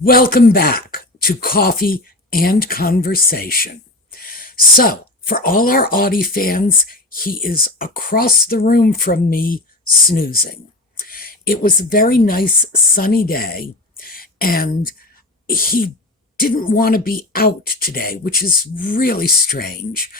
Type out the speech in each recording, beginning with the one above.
Welcome back to Coffee and Conversation. So, for all our Audie fans, he is across the room from me snoozing. It was a very nice sunny day, and he didn't want to be out today, which is really strange.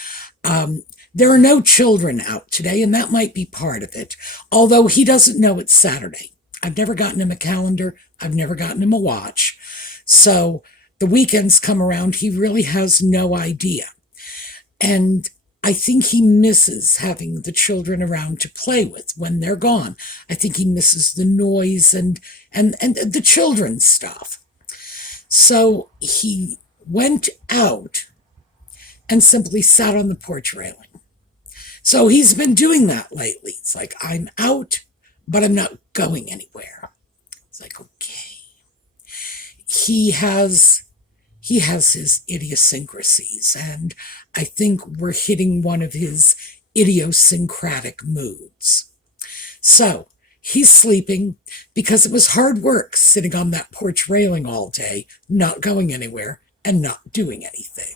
There are no children out today, and that might be part of it, although he doesn't know it's Saturday. I've never gotten him a calendar. I've never gotten him a watch. So the weekends come around, he really has no idea. And I think he misses having the children around to play with when they're gone. I think he misses the noise and the children's stuff. So he went out and simply sat on the porch railing. So he's been doing that lately. It's like, I'm out, but I'm not going anywhere. It's like, okay. He has his idiosyncrasies, and I think we're hitting one of his idiosyncratic moods. So he's sleeping because it was hard work sitting on that porch railing all day, not going anywhere and not doing anything.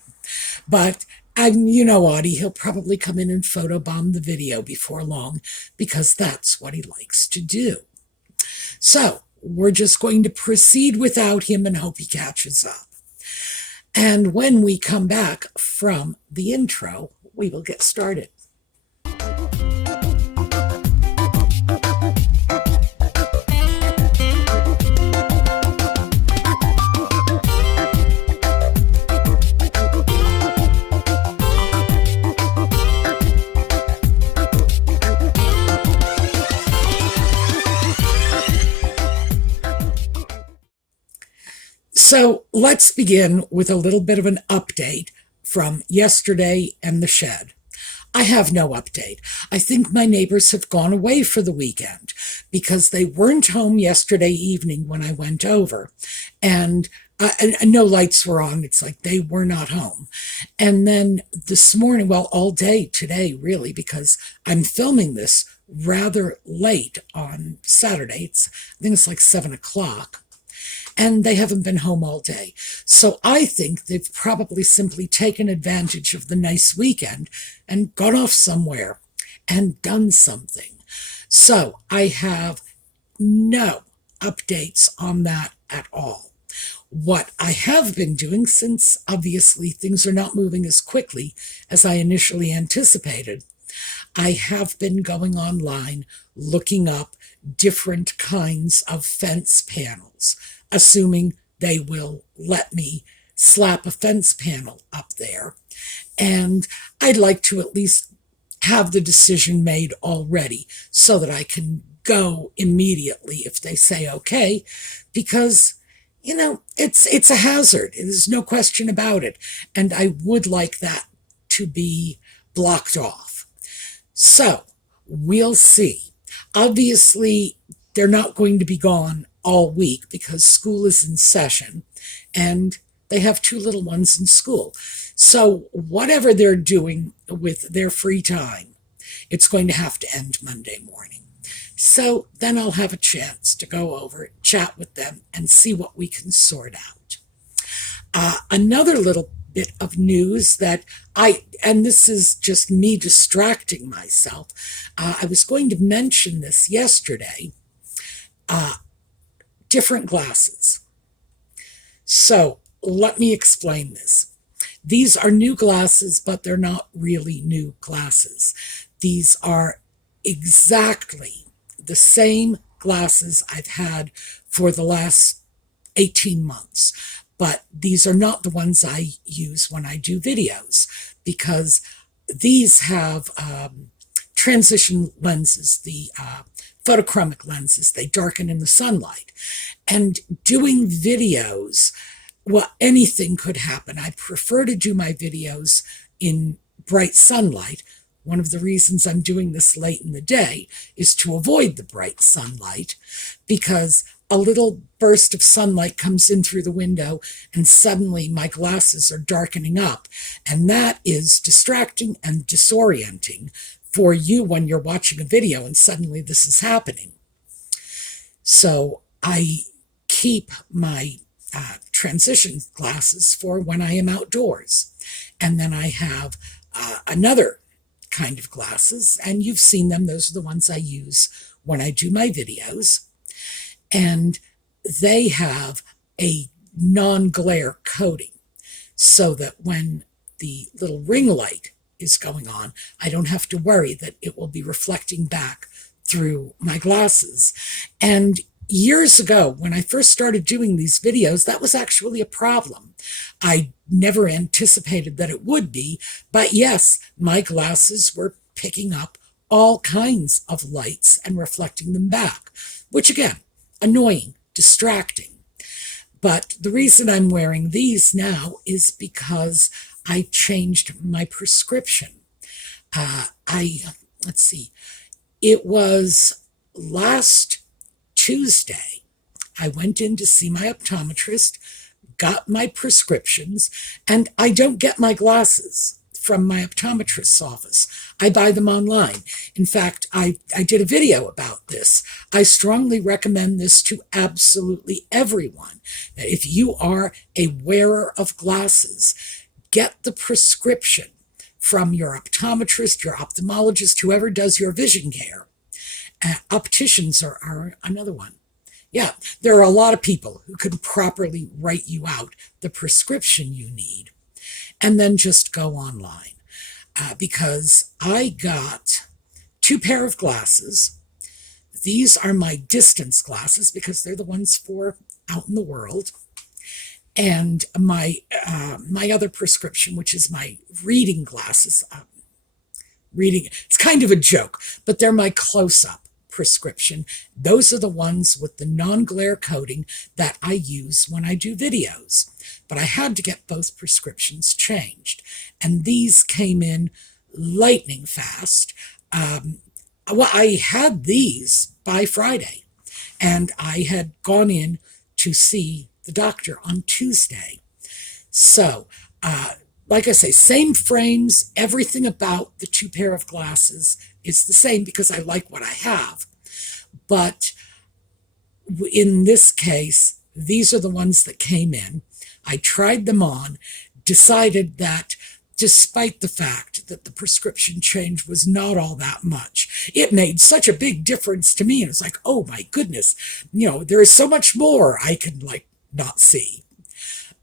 But Audie, he'll probably come in and photobomb the video before long because that's what he likes to do. So we're just going to proceed without him and hope he catches up. And when we come back from the intro, we will get started. So let's begin with a little bit of an update from yesterday and the shed. I have no update. I think my neighbors have gone away for the weekend because they weren't home yesterday evening when I went over. And no lights were on. It's like they were not home. And then this morning, well, all day today, really, because I'm filming this rather late on Saturday. I think it's like 7 o'clock. And they haven't been home all day. So I think they've probably simply taken advantage of the nice weekend and gone off somewhere and done something. So I have no updates on that at all. What I have been doing, since obviously things are not moving as quickly as I initially anticipated, I have been going online looking up different kinds of fence panels, assuming they will let me slap a fence panel up there. And I'd like to at least have the decision made already so that I can go immediately if they say okay, because it's a hazard. There's no question about it. And I would like that to be blocked off. So we'll see. Obviously, they're not going to be gone all week because school is in session and they have 2 little ones in school. So whatever they're doing with their free time, it's going to have to end Monday morning. So then I'll have a chance to go over, chat with them, and see what we can sort out. Another little bit of news that and this is just me distracting myself. I was going to mention this yesterday. Different glasses. So let me explain this. These are new glasses, but they're not really new glasses. These are exactly the same glasses I've had for the last 18 months. But these are not the ones I use when I do videos because these have transition lenses, the photochromic lenses. They darken in the sunlight. And doing videos, well, anything could happen. I prefer to do my videos in bright sunlight. One of the reasons I'm doing this late in the day is to avoid the bright sunlight, because a little burst of sunlight comes in through the window and suddenly my glasses are darkening up. And that is distracting and disorienting for you when you're watching a video and suddenly this is happening. So I keep my transition glasses for when I am outdoors. And then I have another kind of glasses, and you've seen them. Those are the ones I use when I do my videos. And they have a non-glare coating so that when the little ring light is going on, I don't have to worry that it will be reflecting back through my glasses. And years ago, when I first started doing these videos, that was actually a problem. I never anticipated that it would be, but yes, my glasses were picking up all kinds of lights and reflecting them back, which again, annoying, distracting. But the reason I'm wearing these now is because I changed my prescription. Let's see, it was last Tuesday, I went in to see my optometrist, got my prescriptions, and I don't get my glasses from my optometrist's office. I buy them online. In fact, I did a video about this. I strongly recommend this to absolutely everyone. That if you are a wearer of glasses, get the prescription from your optometrist, your ophthalmologist, whoever does your vision care. Opticians are another one. Yeah, there are a lot of people who can properly write you out the prescription you need, and then just go online. Because I got 2 pair of glasses. These are my distance glasses because they're the ones for out in the world. And my other prescription, which is my reading glasses. Reading, it's kind of a joke, but they're my close-up prescription. Those are the ones with the non-glare coating that I use when I do videos. But I had to get both prescriptions changed. And these came in lightning fast. Well, I had these by Friday, and I had gone in to see the doctor on Tuesday. So, like I say, same frames, everything about the 2 pair of glasses is the same because I like what I have. But in this case, these are the ones that came in. I tried them on, decided that despite the fact that the prescription change was not all that much, it made such a big difference to me. And it's like, oh my goodness, there is so much more I can not see.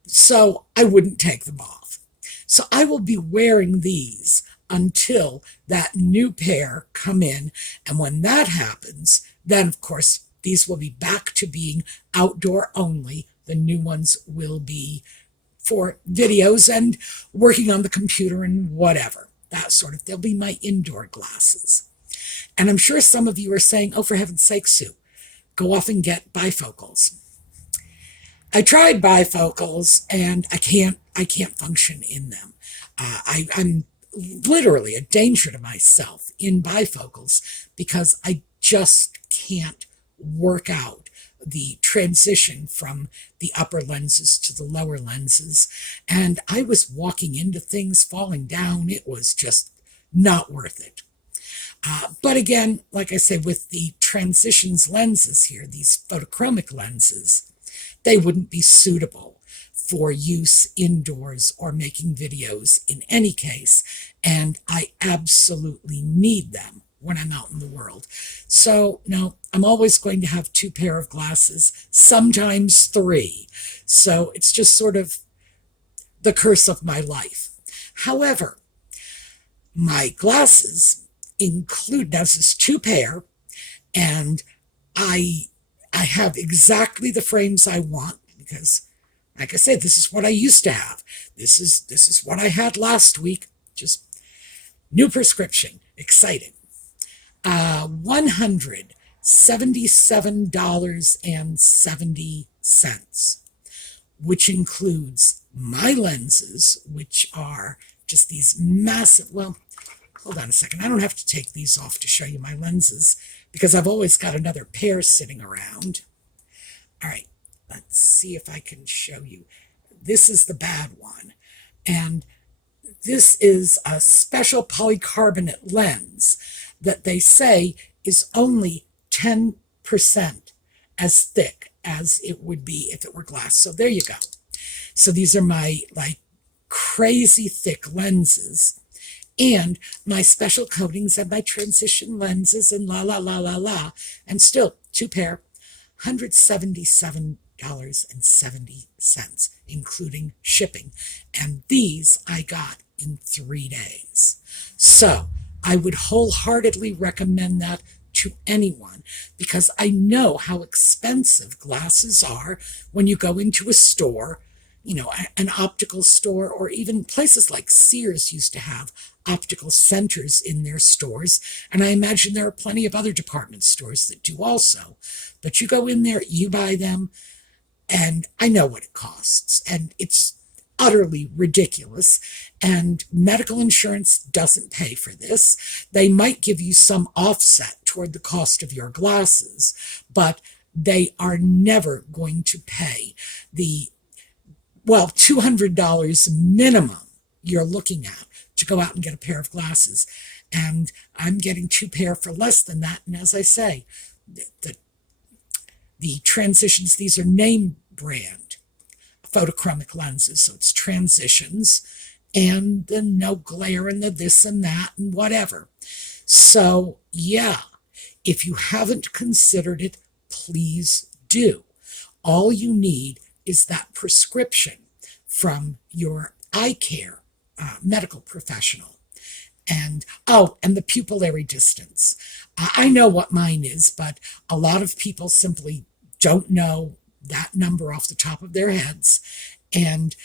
So I wouldn't take them off. So I will be wearing these until that new pair come in. And when that happens, then of course, these will be back to being outdoor only. The new ones will be for videos and working on the computer and whatever, that sort of, they'll be my indoor glasses. And I'm sure some of you are saying, oh, for heaven's sake, Sue, go off and get bifocals. I tried bifocals and I can't function in them. I'm literally a danger to myself in bifocals because I just can't work out the transition from the upper lenses to the lower lenses. And I was walking into things, falling down. It was just not worth it. But again, like I say, with the transitions lenses here, these photochromic lenses, they wouldn't be suitable for use indoors or making videos in any case. And I absolutely need them when I'm out in the world. So no, I'm always going to have 2 pair of glasses, sometimes 3. So it's just sort of the curse of my life. However, my glasses include, now this is 2 pair, and I have exactly the frames I want because, like I said, this is what I used to have. This is what I had last week. Just new prescription, exciting. $177.70, which includes my lenses, which are just these massive, well, hold on a second. I don't have to take these off to show you my lenses because I've always got another pair sitting around. All right, let's see if I can show you. This is the bad one. And this is a special polycarbonate lens that they say is only 10% as thick as it would be if it were glass. So there you go. So these are my like crazy thick lenses and my special coatings and my transition lenses and la la la la la. And still, two pair, $177.70, including shipping. And these I got in 3 days. So I would wholeheartedly recommend that to anyone because I know how expensive glasses are when you go into a store, you know, an optical store, or even places like Sears used to have optical centers in their stores. And I imagine there are plenty of other department stores that do also. But you go in there, you buy them, and I know what it costs. And it's utterly ridiculous. And medical insurance doesn't pay for this. They might give you some offset toward the cost of your glasses, but they are never going to pay the, well, $200 minimum you're looking at to go out and get a pair of glasses. And I'm getting 2 pair for less than that. And as I say, the transitions, these are name brand photochromic lenses. So it's transitions and the no glare and the this and that and whatever. So yeah, if you haven't considered it, please do. All you need is that prescription from your eye care medical professional. And and the pupillary distance. I know what mine is, but a lot of people simply don't know that number off the top of their heads. And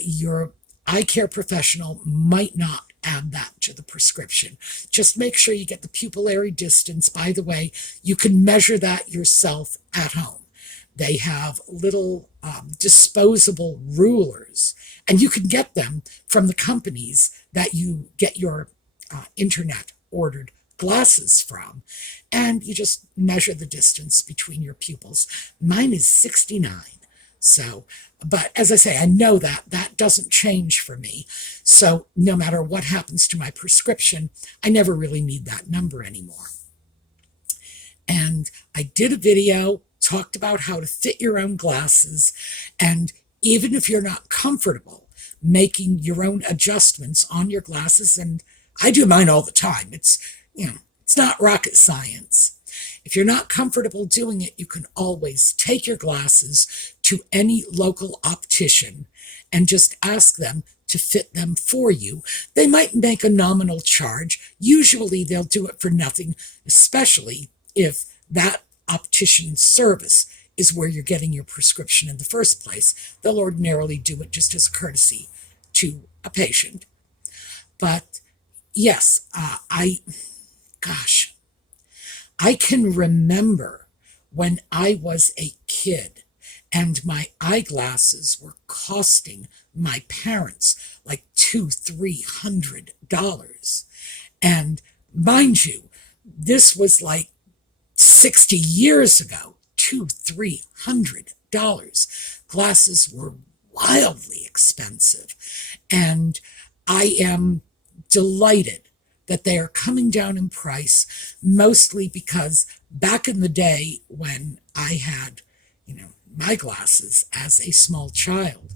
your eye care professional might not add that to the prescription. Just make sure you get the pupillary distance. By the way, you can measure that yourself at home. They have little disposable rulers, and you can get them from the companies that you get your internet ordered glasses from, and you just measure the distance between your pupils. Mine is 69. So, but as I say, I know that doesn't change for me. So no matter what happens to my prescription, I never really need that number anymore. And I did a video, talked about how to fit your own glasses. And even if you're not comfortable making your own adjustments on your glasses, and I do mine all the time. It's not rocket science. If you're not comfortable doing it, you can always take your glasses to any local optician and just ask them to fit them for you. They might make a nominal charge. Usually they'll do it for nothing, especially if that optician service is where you're getting your prescription in the first place. They'll ordinarily do it just as a courtesy to a patient. But yes, I can remember when I was a kid and my eyeglasses were costing my parents like $200-300. And mind you, this was like 60 years ago. $200-300. Glasses were wildly expensive. And I am delighted that they are coming down in price, mostly because back in the day when I had, my glasses as a small child,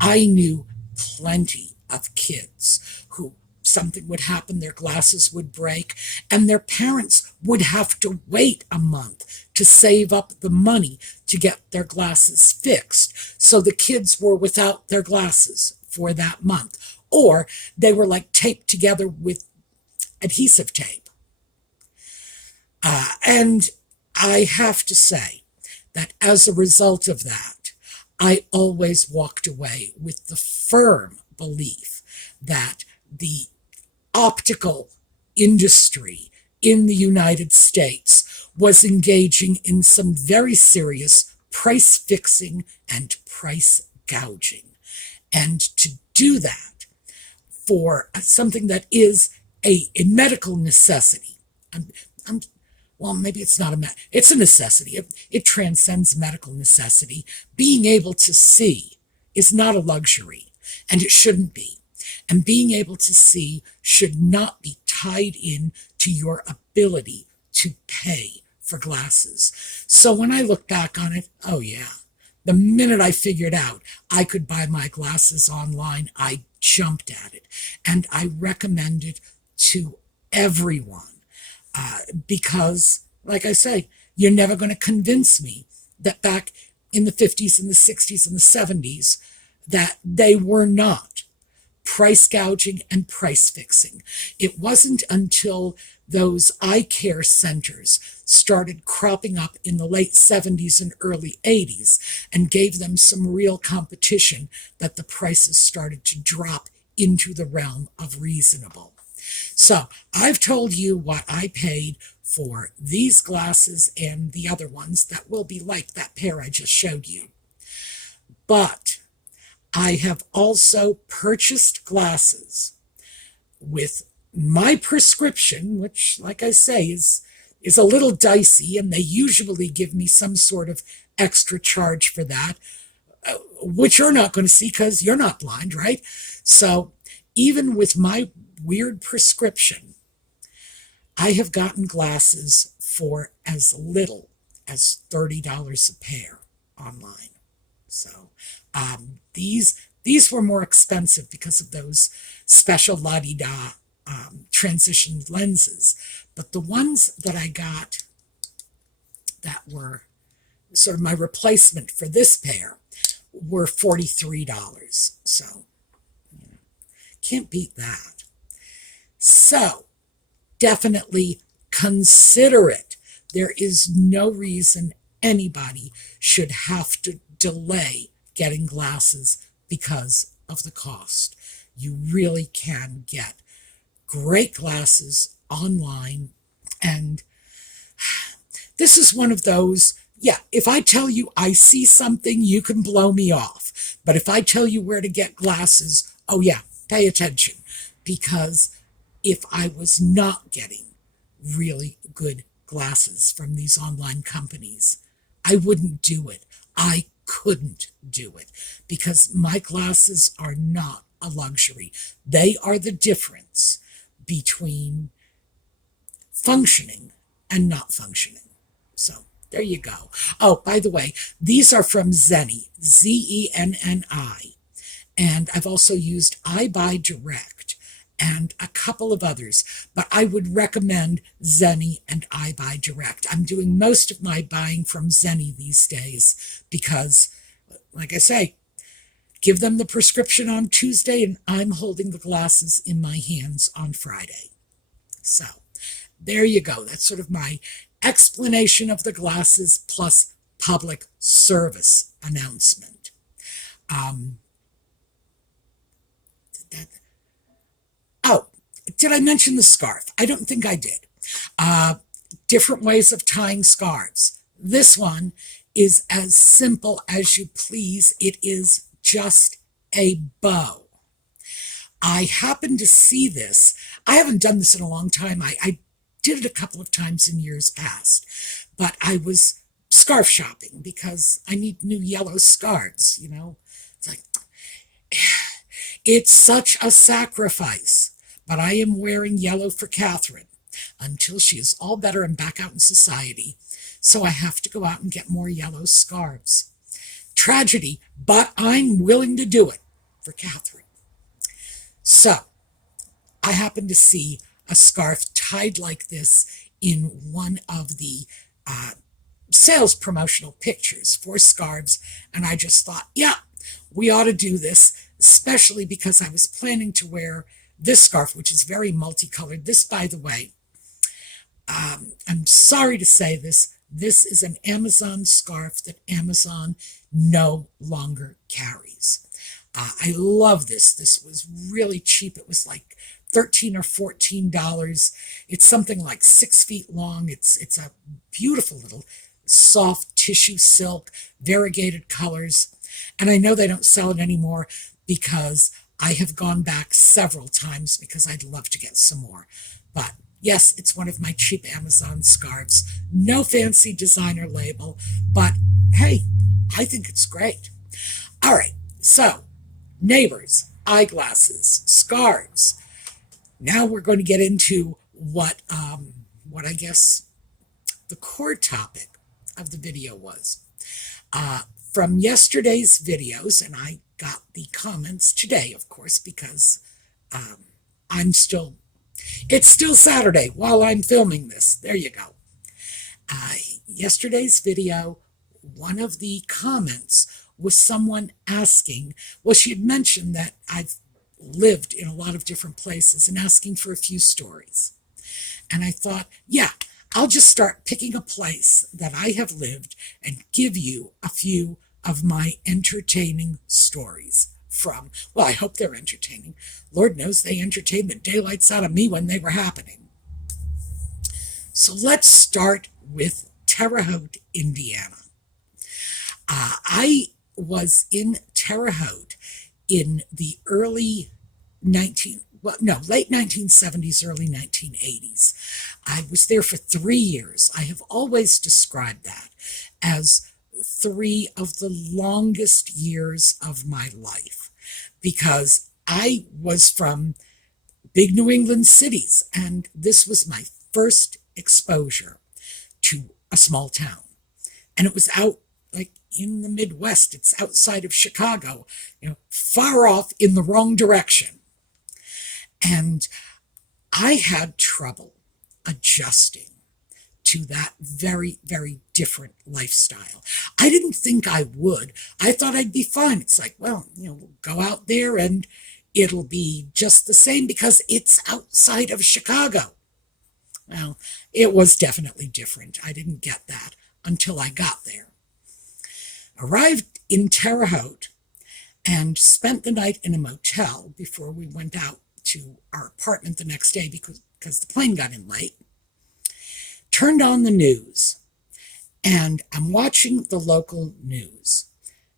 I knew plenty of kids who something would happen, their glasses would break, and their parents would have to wait a month to save up the money to get their glasses fixed. So the kids were without their glasses for that month, or they were like taped together with adhesive tape. And I have to say that as a result of that, I always walked away with the firm belief that the optical industry in the United States was engaging in some very serious price fixing and price gouging. And to do that for something that is a medical necessity, well, maybe it's not it's a necessity. It transcends medical necessity. Being able to see is not a luxury, and it shouldn't be. And being able to see should not be tied in to your ability to pay for glasses. So when I look back on it, oh yeah, the minute I figured out I could buy my glasses online, I jumped at it. And I recommend it to everyone because, like I say, you're never going to convince me that back in the 50s and the 60s and the 70s that they were not price gouging and price fixing. It wasn't until those eye care centers started cropping up in the late 70s and early 80s and gave them some real competition that the prices started to drop into the realm of reasonable. So I've told you what I paid for these glasses and the other ones that will be like that pair I just showed you. But I have also purchased glasses with my prescription, which, like I say, is a little dicey, and they usually give me some sort of extra charge for that, which you're not going to see because you're not blind, right? So even with my weird prescription, I have gotten glasses for as little as $30 a pair online. So these were more expensive because of those special la-di-da transition lenses. But the ones that I got that were sort of my replacement for this pair were $43. So, can't beat that. So, definitely consider it. There is no reason anybody should have to delay getting glasses because of the cost. You really can get great glasses online, and this is one of those, yeah, if I tell you I see something, you can blow me off. But if I tell you where to get glasses, oh yeah, pay attention. Because if I was not getting really good glasses from these online companies, I wouldn't do it. I couldn't do it because my glasses are not a luxury. They are the difference between functioning and not functioning. So there you go. Oh, by the way, these are from Zenni, Zenni, and I've also used iBuyDirect and a couple of others, but I would recommend Zenni and iBuyDirect. I'm doing most of my buying from Zenni these days because, like I say, give them the prescription on Tuesday and I'm holding the glasses in my hands on Friday. So there you go. That's sort of my explanation of the glasses plus public service announcement. Oh, did I mention the scarf? I don't think I did. Different ways of tying scarves. This one is as simple as you please. It is just a bow. I happened to see this. I haven't done this in a long time. I did it a couple of times in years past, but I was scarf shopping because I need new yellow scarves, It's like, it's such a sacrifice, but I am wearing yellow for Catherine until she is all better and back out in society. So I have to go out and get more yellow scarves. Tragedy, but I'm willing to do it for Catherine. So I happened to see a scarf tied like this in one of the sales promotional pictures for scarves, and I just thought, yeah, we ought to do this, especially because I was planning to wear this scarf, which is very multicolored. This, by the way, I'm sorry to say this is an Amazon scarf that Amazon no longer carries. I love this. This was really cheap. It was like $13 or $14. It's something like 6 feet long. It's a beautiful little soft tissue silk, variegated colors. And I know they don't sell it anymore because I have gone back several times because I'd love to get some more. But yes, it's one of my cheap Amazon scarves. No fancy designer label, but hey, I think it's great. All right, so neighbors, eyeglasses, scarves. Now we're going to get into what I guess the core topic of the video was from yesterday's videos, and I got the comments today, of course, because it's still Saturday while I'm filming this. There you go. Yesterday's video, one of the comments was someone asking, well, she had mentioned that I've lived in a lot of different places and asking for a few stories. And I thought, yeah, I'll just start picking a place that I have lived and give you a few of my entertaining stories from, well, I hope they're entertaining. Lord knows they entertained the daylights out of me when they were happening. So let's start with Terre Haute, Indiana. I was in Terre Haute in the late 1970s, early 1980s. I was there for 3 years. I have always described that as 3 of the longest years of my life, because I was from big New England cities, and this was my first exposure to a small town. And it was out like in the Midwest. It's outside of Chicago, far off in the wrong direction. And I had trouble adjusting to that very, very different lifestyle. I didn't think I would. I thought I'd be fine. It's like, well, we'll go out there and it'll be just the same because it's outside of Chicago. Well, it was definitely different. I didn't get that until I got there. Arrived in Terre Haute and spent the night in a motel before we went out to our apartment the next day because the plane got in late. Turned on the news, and I'm watching the local news,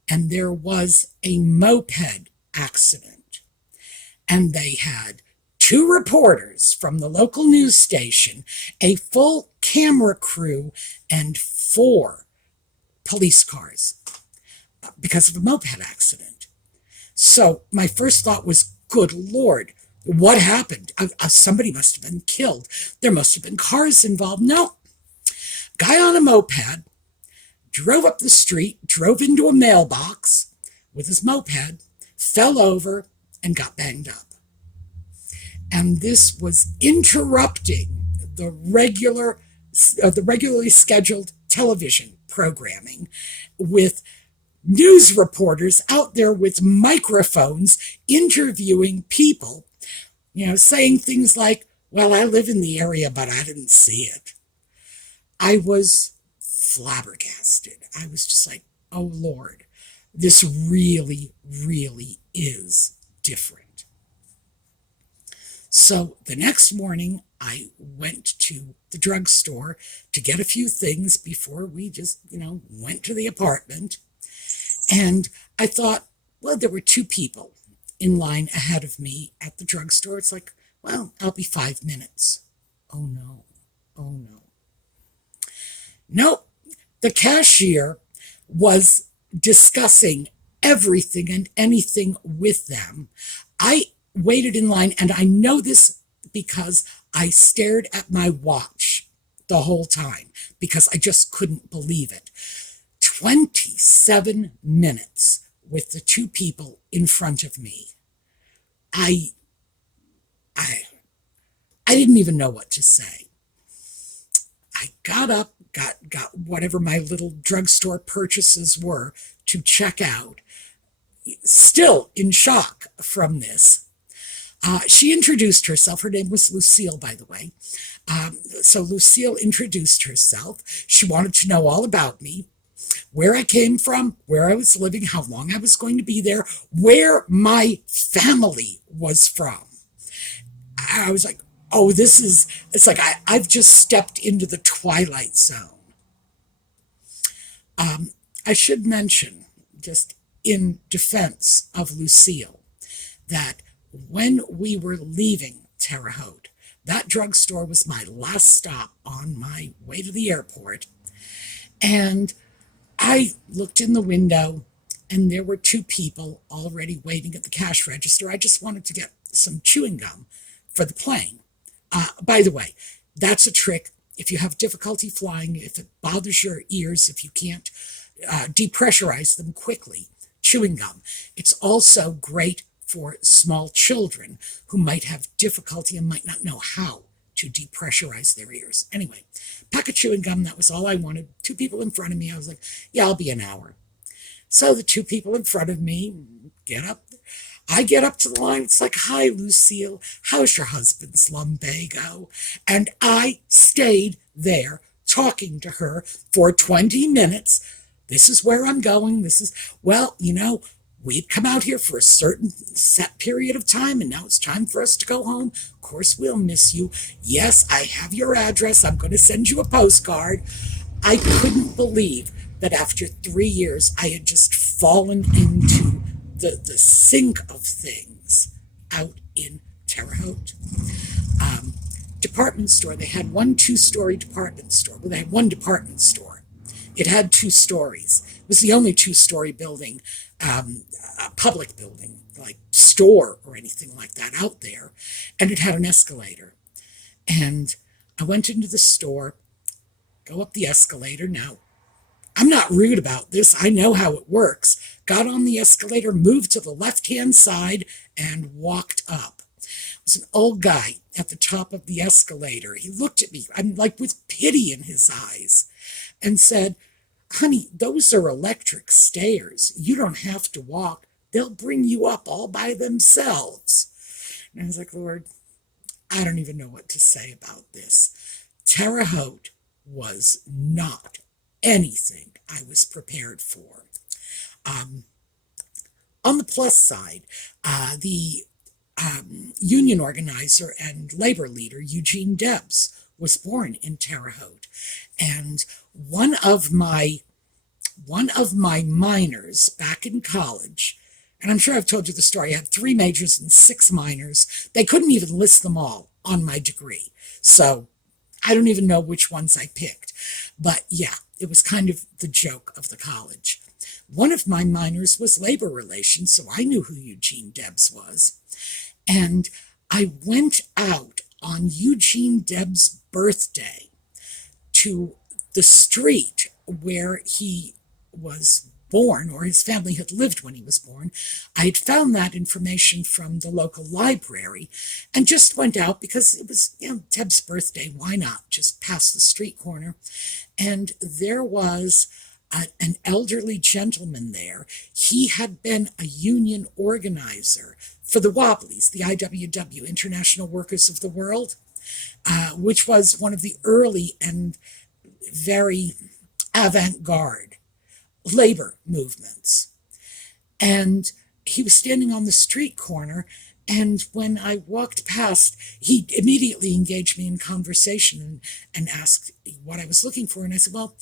and there was a moped accident, and they had 2 reporters from the local news station, a full camera crew, and 4 police cars because of a moped accident. So my first thought was, good Lord, what happened? Somebody must have been killed. There must have been cars involved. No. Guy on a moped drove up the street, drove into a mailbox with his moped, fell over, and got banged up. And this was interrupting the regularly scheduled television programming, with news reporters out there with microphones interviewing people, saying things like, well, I live in the area, but I didn't see it. I was flabbergasted. I was just like, oh, Lord, this really, really is different. So the next morning, I went to the drugstore to get a few things before we just, went to the apartment. And I thought, well, there were 2 people in line ahead of me at the drugstore. It's like, well, I'll be 5 minutes. Oh, no. Oh, no. Nope. The cashier was discussing everything and anything with them. I waited in line, and I know this because I stared at my watch the whole time because I just couldn't believe it. 27 minutes with the 2 people in front of me. I didn't even know what to say. I got up, got whatever my little drugstore purchases were to check out, still in shock from this. She introduced herself. Her name was Lucille, by the way. So Lucille introduced herself. She wanted to know all about me, where I came from, where I was living, how long I was going to be there, where my family was from. I was like, oh, it's like I've just stepped into the twilight zone. I should mention, just in defense of Lucille, that when we were leaving Terre Haute, that drugstore was my last stop on my way to the airport. And I looked in the window, and there were 2 people already waiting at the cash register. I just wanted to get some chewing gum for the plane. By the way, that's a trick if you have difficulty flying, if it bothers your ears, if you can't depressurize them quickly, chewing gum. It's also great for small children who might have difficulty and might not know how to depressurize their ears. Anyway, pack of chewing gum, that was all I wanted. 2 people in front of me. I was like, yeah, I'll be an hour. So the 2 people in front of me get up. I get up to the line. It's like, hi, Lucille. How's your husband's lumbago? And I stayed there talking to her for 20 minutes. This is where I'm going. This is, well, we'd come out here for a certain set period of time, and now it's time for us to go home. Of course, we'll miss you. Yes, I have your address. I'm going to send you a postcard. I couldn't believe that after 3 years, I had just fallen into the sink of things out in Terre Haute. Department store, they had one 2-story department store. Well, they had one department store. It had 2 stories. It was the only 2-story building, a public building, like store or anything like that out there. And it had an escalator. And I went into the store, go up the escalator. Now, I'm not rude about this. I know how it works. Got on the escalator, moved to the left-hand side, and walked up. It was an old guy at the top of the escalator. He looked at me, I'm like with pity in his eyes, and said, honey, those are electric stairs. You don't have to walk. They'll bring you up all by themselves. And I was like, Lord, I don't even know what to say about this. Terre Haute was not anything I was prepared for. On the plus side, the union organizer and labor leader, Eugene Debs, was born in Terre Haute. And one of my minors back in college, and I'm sure I've told you the story, I had 3 majors and 6 minors. They couldn't even list them all on my degree. So I don't even know which ones I picked. But yeah, it was kind of the joke of the college. One of my minors was labor relations, so I knew who Eugene Debs was. And I went out on Eugene Debs' birthday to the street where he was born, or his family had lived when he was born. I had found that information from the local library and just went out because it was, Deb's birthday. Why not? Just past the street corner. And there was an elderly gentleman there. He had been a union organizer for the Wobblies, the IWW, International Workers of the World, which was one of the early and very avant-garde labor movements. And he was standing on the street corner, and when I walked past, he immediately engaged me in conversation and asked what I was looking for. And I said, well,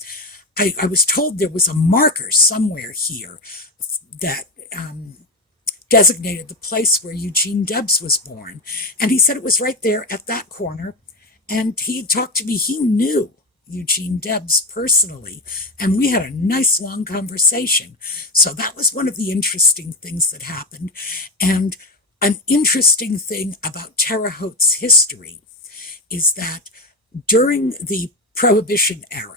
I was told there was a marker somewhere here that designated the place where Eugene Debs was born. And he said it was right there at that corner. And he had talked to me. He knew Eugene Debs personally, and we had a nice long conversation. So that was one of the interesting things that happened. And an interesting thing about Terre Haute's history is that during the Prohibition Era,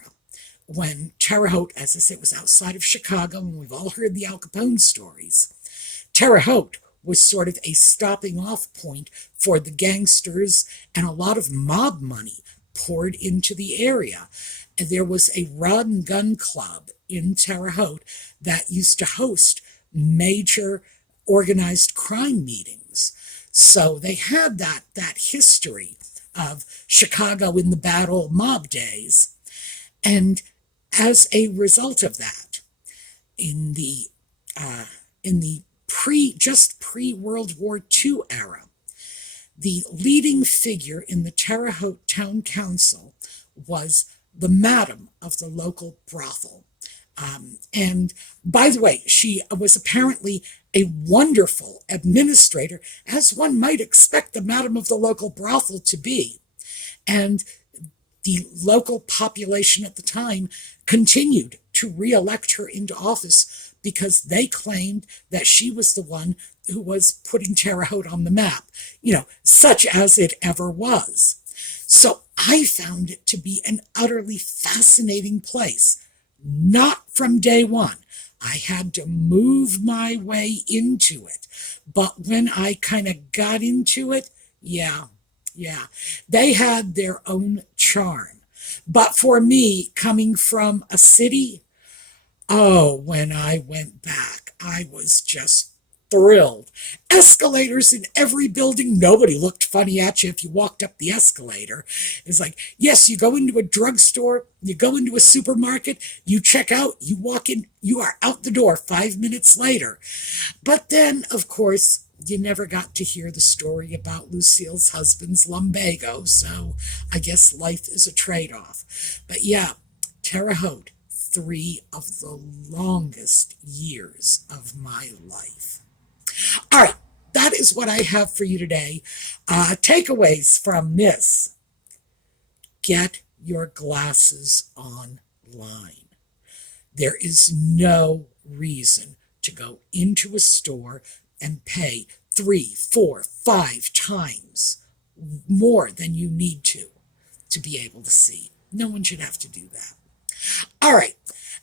when Terre Haute, as I said, was outside of Chicago, and we've all heard the Al Capone stories, Terre Haute was sort of a stopping off point for the gangsters, and a lot of mob money poured into the area. And there was a rod and gun club in Terre Haute that used to host major organized crime meetings. So they had that history of Chicago in the bad old mob days. And as a result of that, in the pre-World War II era, the leading figure in the Terre Haute Town Council was the madam of the local brothel. And by the way, she was apparently a wonderful administrator, as one might expect the madam of the local brothel to be. And the local population at the time continued to re-elect her into office because they claimed that she was the one who was putting Terre Haute on the map, such as it ever was. So I found it to be an utterly fascinating place. Not from day one. I had to move my way into it. But when I kind of got into it, yeah, yeah, they had their own charm. But for me, coming from a city, oh, when I went back, I was just thrilled. Escalators in every building. Nobody looked funny at you if you walked up the escalator. It's like, yes, you go into a drugstore, you go into a supermarket, you check out, you walk in, you are out the door 5 minutes later. But then, of course, you never got to hear the story about Lucille's husband's lumbago, so I guess life is a trade-off. But yeah, Terre Haute, 3 of the longest years of my life. All right, that is what I have for you today. Takeaways from this: get your glasses online. There is no reason to go into a store and pay 3, 4, 5 times more than you need to be able to see. No one should have to do that. All right,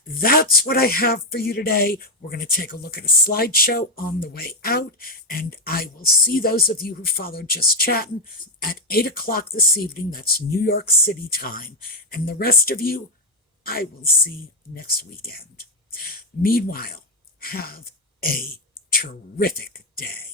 that's what I have for you today. We're going to take a look at a slideshow on the way out, and I will see those of you who followed Just Chatting at 8 o'clock this evening. That's New York City time. And the rest of you, I will see next weekend. Meanwhile, have a terrific day.